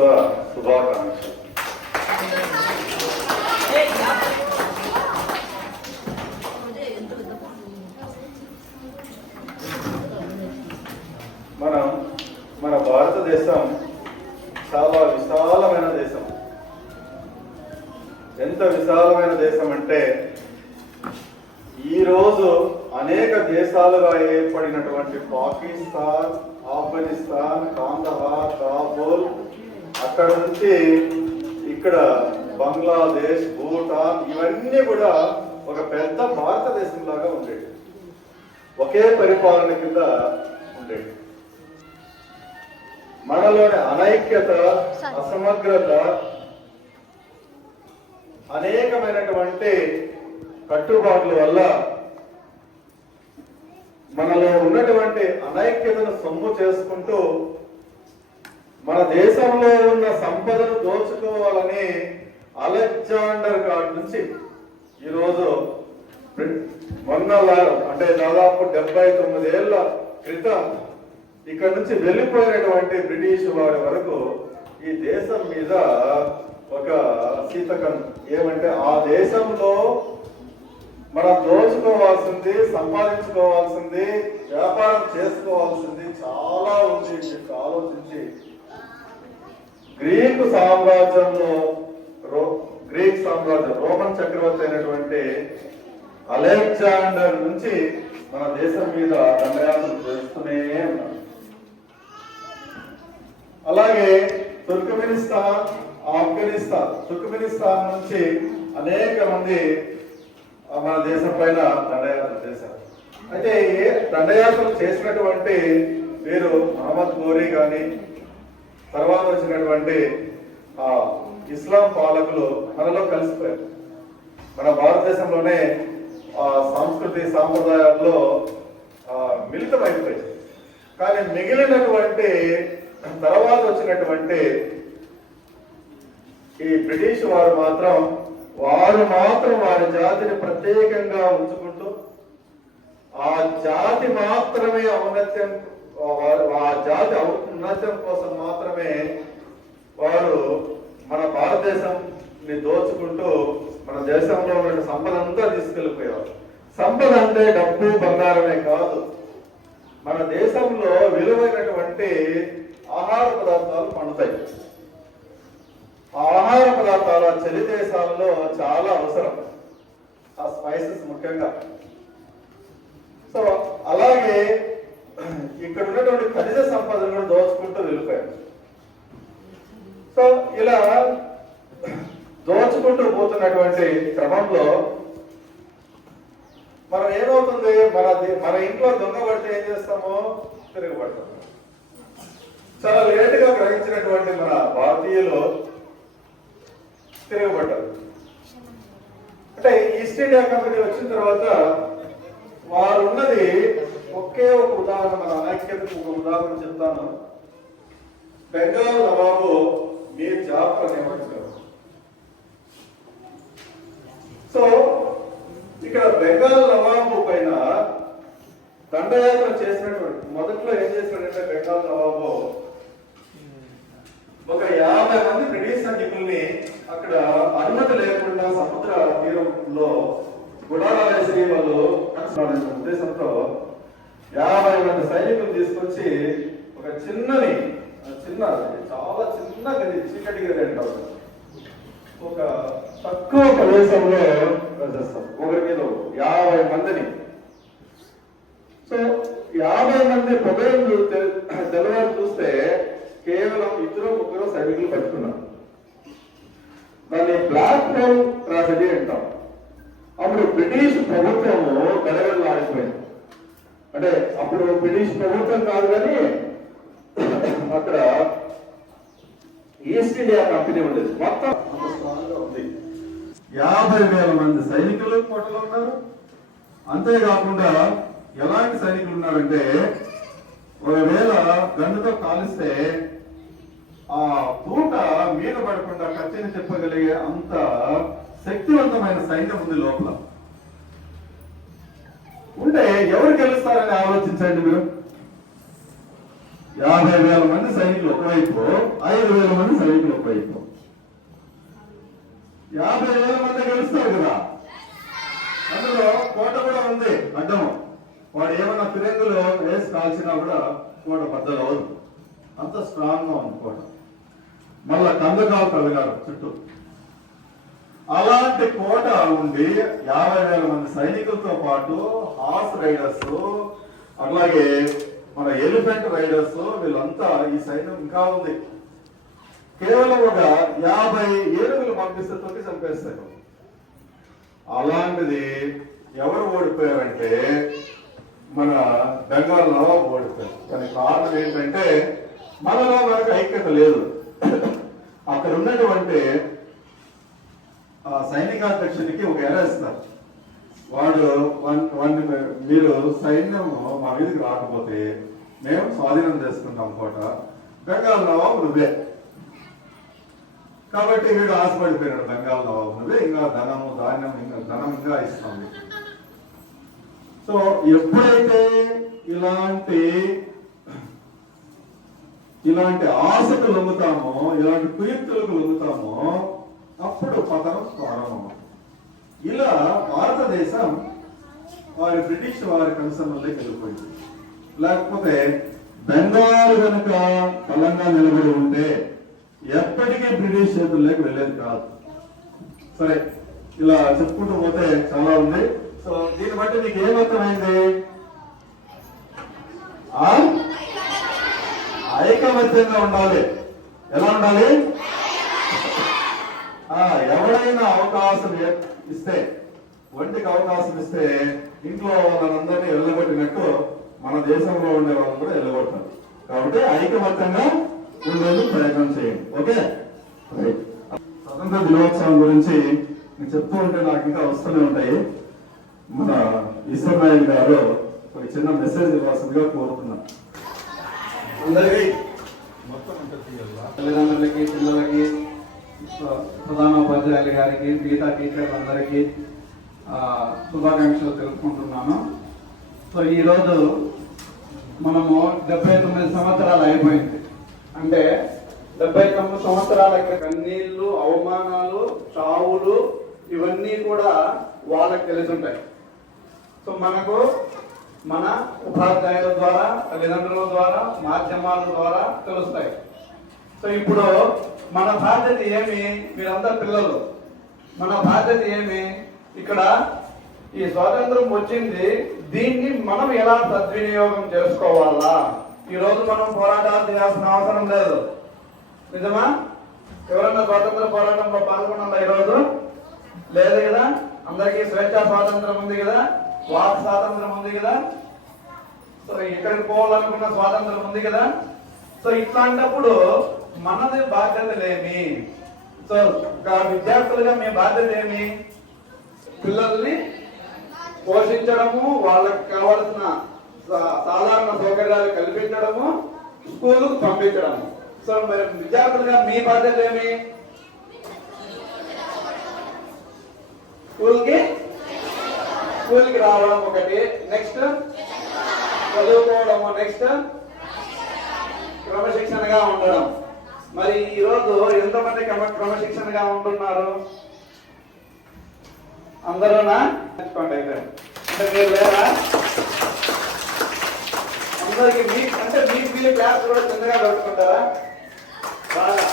దినోత్సవ శుభాకాంక్షలు. మన భారతదేశం చాలా విశాలమైన దేశం. ఎంత విశాలమైన దేశం అంటే ఈరోజు అనేక దేశాలుగా ఏర్పడినటువంటి పాకిస్తాన్, ఆఫ్ఘనిస్తాన్, కాందహార్, కాబూల్, అక్కడ నుంచి ఇక్కడ బంగ్లాదేశ్, భూటాన్, ఇవన్నీ కూడా ఒక పెద్ద భారతదేశం లాగా ఉండేది. ఒకే పరిపాలన కింద ఉండేది. మనలోని అనైక్యత, అసమగ్రత, అనేకమైనటువంటి కట్టుబాట్ల వల్ల మనలో ఉన్నటువంటి అనైక్యతను సొమ్ము చేసుకుంటూ మన దేశంలో ఉన్న సంపదను దోచుకోవాలని అలెగ్జాండర్ గారి నుంచి ఈరోజు మొన్న అంటే దాదాపు 79 ఏళ్ల క్రితం ఇక్కడ నుంచి వెళ్ళిపోయినటువంటి బ్రిటిష్ వారి వరకు ఈ దేశం మీద ఒక శీతకం ఏమంటే ఆ దేశంలో మనం దోచుకోవాల్సింది, సంపాదించుకోవాల్సింది, వ్యాపారం చేసుకోవాల్సింది చాలా ఉంది. ఆలోచించి గ్రీక్ సామ్రాజ్యం రోమన్ చక్రవర్తి అయినటువంటి అలెగ్జాండర్ నుంచి మన దేశం మీద దండయాత్ర చేస్తూనే ఉన్నారు. అలాగే తుర్కమెనిస్తాన్, ఆఫ్ఘనిస్తాన్, తుర్కమెనిస్తాన్ నుంచి అనేక మంది మన దేశం పైన దండయాత్ర చేశారు. అయితే దండయాత్రలు చేసినటువంటి వీరు మహమ్మద్ ఘోరీ కానీ తర్వాత వచ్చినటువంటి ఇస్లాం పాలకులు మనలో కలిసిపోయారు. మన భారతదేశంలోనే సంస్కృతి సాంప్రదాయాల్లో మిళితమైపోయాయి. కానీ మిగిలినటువంటి తర్వాత వచ్చినటువంటి ఈ బ్రిటిష్ వారు మాత్రం వారి జాతిని ప్రత్యేకంగా ఉంచుకుంటూ ఆ జాతి మాత్రమే ఔన్నత్యం, ఆ జాతి ఔన్నత్యం కోసం మాత్రమే వారు మన భారతదేశాన్ని దోచుకుంటూ మన దేశంలో ఉన్న సంపద అంతా తీసుకెళ్లిపోయారు. సంపద అంటే డబ్బు, బంగారమే కాదు. మన దేశంలో విలువైనటువంటి ఆహార పదార్థాలు పండుతాయి. ఆహార పదార్థాల చలి దేశాలలో చాలా అవసరం, ఆ స్పైసెస్ ముఖ్యంగా. సో అలాగే ఇక్కడ ఉన్నటువంటి ఖనిజ సంపదను కూడా దోచుకుంటూ వెళ్ళిపోయారు. సో ఇలా దోచుకుంటూ పోతున్నటువంటి క్రమంలో మనం ఏమవుతుంది, మన ఇంట్లో దొంగ పడితే ఏం చేస్తామో తిరగబడతాం. చాలా లేటుగా గ్రహించినటువంటి మన భారతీయులు తిరగబడ్డారు. అంటే ఈస్ట్ ఇండియా కంపెనీ వచ్చిన తర్వాత వారు ఉన్నది ఒకే ఒక ఉదాహరణ, మన అనైక్యతకు ఒక ఉదాహరణ చెప్తాను. బెంగాల్ నవాబు మీర్ జాఫర్ అనేవారు. సో ఇక్కడ బెంగాల్ నవాబు పైన దండయాత్ర చేసినటువంటి మొదట్లో ఏం చేశాడంటే బెంగాల్ నవాబు ఒక 50 మంది బ్రిటిష్ సైనికుల్ని అక్కడ అనుమతి లేకుండా సముద్ర తీరంలో గుడారాలు వేసి వాళ్ళు ఉద్దేశంతో 50 మంది సైనికులు తీసుకొచ్చి ఒక చాలా చిన్న గది, చీకటి గది అంటారు, ఒక తక్కువ ప్రదేశంలో చేస్తాం. ఒకరి మీద 50 మందిని. సో 50 మంది పొగలు తెల్లవారు చూస్తే కేవలం 2-3 సైనికులు పట్టుకున్నారు. దాన్ని బ్లాక్ హోల్ ట్రాజడీ అంటాం. అప్పుడు బ్రిటిష్ ప్రభుత్వము గడగడలాడిపోయింది. అంటే అప్పుడు బ్రిటిష్ ప్రభుత్వం కాదు కానీ అక్కడ ఈస్ట్ ఇండియా కంపెనీ ఉండేది. మొత్తం ఉంది. 50,000 మంది సైనికులు కోటలో ఉన్నారు. అంతేకాకుండా ఎలాంటి సైనికులు ఉన్నారంటే ఒకవేళ గన్నుతో కాలిస్తే ఆ పూట మీద పడకుండా కత్తిని చెప్పగలిగే అంత శక్తివంతమైన సైన్యం ఉంది లోపల. ఉంటే ఎవరు గెలుస్తారని ఆలోచించండి మీరు. 50,000 మంది సైనికులు ఒకవైపు, 5,000 మంది సైనికులు ఒకవైపు. 50,000 మంది గెలుస్తారు కదా. అందులో కోట కూడా ఉంది అడ్డం. వాడు ఏమన్నా ఫిరంగులు వేసి కాల్చినా కూడా కోట బద్దలు అవదు, అంత స్ట్రాంగ్ గా ఉంది కోట. మళ్ళా కందకాలు కలిగారు చుట్టూ. అలాంటి కోట ఉండి 50,000 మంది సైనికులతో పాటు హార్స్ రైడర్స్, అలాగే మన ఎలిఫెంట్ రైడర్స్, వీళ్ళంతా ఈ సైన్యం ఇంకా ఉంది. కేవలం ఒక 50 ఏనుగులు పంపిస్తే తొక్కి చంపేస్తారు. అలాంటిది ఎవరు ఓడిపోయారంటే మన బెంగాల్ నవాబ్ ఓడిపోయారు. దానికి కారణం ఏంటంటే మనలో మనకు ఐక్యత లేదు. అక్కడ ఉన్నటువంటి సైనికాధ్యక్షుడికి ఒక ఎర ఇస్తారు. వాడు మీరు సైన్యం మా మీదకి రాకపోతే మేము స్వాధీనం చేసుకుంటాం కోట, బెంగాల్ నవాబు నువ్వే. కాబట్టి వీడు ఆశపడిపోయినాడు, బెంగాల్ నవాబు నువ్వే, ఇంకా ధనము ధాన్యం ధనం ఇంకా ఇస్తాం. సో ఎప్పుడైతే ఇలాంటి ఆశకు లొంగుతామో, ఇలాంటి కుయుక్తులకు లొంగుతామో, అప్పుడు పతనం ప్రారంభం. ఇలా భారతదేశం బ్రిటిష్ వారి కన్సర్న్లోకి వెళ్ళిపోయింది. లేకపోతే బెంగాల్ కనుక బలంగా నిలబడి ఉంటే ఎప్పటికీ బ్రిటిష్ చేతుల్లోకి వెళ్ళేది కాదు. సరే, ఇలా చెప్పుకుంటూ పోతే చాలా ఉంది. సో దీన్ని బట్టి మీకు ఏమర్థమైంది? ఐకమత్యంగా ఉండాలి. ఎలా ఉండాలి? ఎవరైనా అవకాశం ఇస్తే, ఒంటికి అవకాశం ఇస్తే ఇంట్లో వాళ్ళందరినీ వెళ్ళగొట్టినట్టు మన దేశంలో ఉండే వాళ్ళు కూడా వెళ్ళగొడతారు. కాబట్టి ఐకమత్యంగా ఉండేందుకు ప్రయత్నం చేయండి. ఓకే, స్వతంత్ర దినోత్సవం గురించి చెప్తూ ఉంటే నాకు ఇంకా వస్తూనే ఉంటాయి. మన ఈశ్వర్ నాయుడు గారు ఒక చిన్న మెసేజ్ ఇవ్వాల్సిందిగా కోరుతున్నాను. అందరికీ, తల్లిదండ్రులకి, పిల్లలకి, ప్రధానోపాధ్యాయులు గారికి, మిగతా టీచర్లందరికీ శుభాకాంక్షలు తెలుపుకుంటున్నాను. సో ఈరోజు మనము 79 సంవత్సరాలు అయిపోయింది. అంటే 79 సంవత్సరాల కన్నీళ్లు, అవమానాలు, చావులు ఇవన్నీ కూడా వాళ్ళకి తెలిసి ఉంటాయి. సో మనకు మన ఉపాధ్యాయుల ద్వారా, తల్లిదండ్రుల ద్వారా, మాధ్యమాల ద్వారా తెలుస్తాయి. సో ఇప్పుడు మన బాధ్యత ఏమి? మీరంతా పిల్లలు, మన బాధ్యత ఏమి? ఇక్కడ ఈ స్వాతంత్రం వచ్చింది, దీన్ని మనం ఎలా సద్వినియోగం చేసుకోవాలా? ఈ రోజు మనం పోరాటాలు చేయాల్సిన అవసరం లేదు. నిజమా? ఎవరన్నా స్వాతంత్ర పోరాటంలో పాల్గొన్నారా ఈరోజు? లేదు కదా. అందరికీ స్వేచ్ఛా స్వాతంత్రం ఉంది కదా, వాక్ స్వాతంత్రం ఉంది కదా, సో ఎక్కడికి పోవాలనుకున్న స్వాతంత్రం ఉంది కదా. సో ఇట్లాంటప్పుడు మనది బాధ్యతలేమి? సో విద్యార్థులుగా మీ బాధ్యత ఏమి? పిల్లల్ని పోషించడము, వాళ్ళకి కావాల్సిన సాధారణ సౌకర్యాలు కల్పించడము, స్కూలుకు పంపించడము. సో మరి విద్యార్థులుగా మీ బాధ్యత ఏమి? స్కూల్కి రావడం ఒకటి, నెక్స్ట్ చదువుకోవడము, నెక్స్ట్ క్రమశిక్షణగా ఉండడం. మరి ఈరోజు ఎంతమంది క్రమశిక్షణగా ఉంటున్నారు? అందరూనా? నేర్చుకోండి అయితే. అంటే మీరు లేరా? అందరికి మీ క్లాస్ కూడా చిన్నగా పెట్టుకుంటారా? బాగా.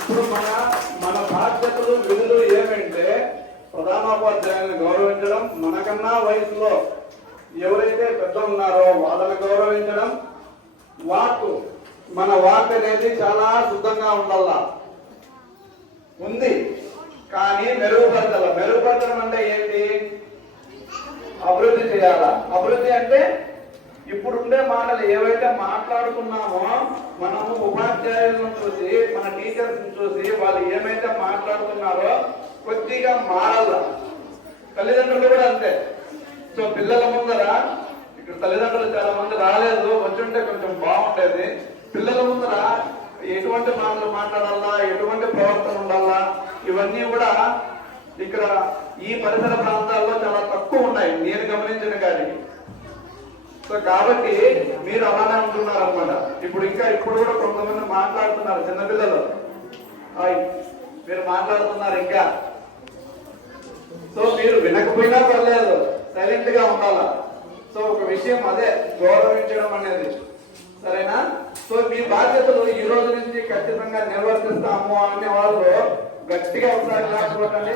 ఇప్పుడు మన బాధ్యతలు, విధులు ఏమంటే ప్రధానోపాధ్యాయులను గౌరవించడం, మనకన్నా వయసులో ఎవరైతే పెద్దలు ఉన్నారో వాళ్ళని గౌరవించడం, మన వాక్ అనేది చాలా శుద్ధంగా ఉండాలా. ఉంది కానీ మెరుగుపరచడం అంటే ఏంటి? అభివృద్ధి చేయాలా. అభివృద్ధి అంటే ఇప్పుడుండే మాటలు ఏవైతే మాట్లాడుకున్నామో, మనము ఉపాధ్యాయులను చూసి, మన టీచర్స్ చూసి వాళ్ళు ఏమైతే మాట్లాడుతున్నారో కొద్దిగా మారాల. తల్లిదండ్రులు కూడా అంతే. సో పిల్లల ముందర, ఇక్కడ తల్లిదండ్రులు చాలా మంది రాలేదు, వచ్చుంటే కొంచెం బాగుండేది. పిల్లల ముందర ఎటువంటి మాటలు మాట్లాడాలా, ఎటువంటి ప్రవర్తన ఉండాలా, ఇవన్నీ కూడా ఇక్కడ ఈ పరిసర ప్రాంతాల్లో చాలా తక్కువ ఉన్నాయి నేను గమనించిన కానీ. సో కాబట్టి మీరు అలానే ఉంటున్నారు అనమాట. ఇప్పుడు కూడా కొంతమంది మాట్లాడుతున్నారు చిన్నపిల్లలు, మీరు మాట్లాడుతున్నారు ఇంకా. సో మీరు వినకపోయినా పర్లేదు, సైలెంట్ గా ఉండాలా. సో ఒక విషయం అదే గౌరవించడం అనేది, సరేనా? సో మీ బాధ్యతలు ఈ రోజు నుంచి ఖచ్చితంగా నిర్వర్తిస్తాము అనే వాళ్ళు గట్టిగా ఒకసారి క్లాస్ కొట్టండి.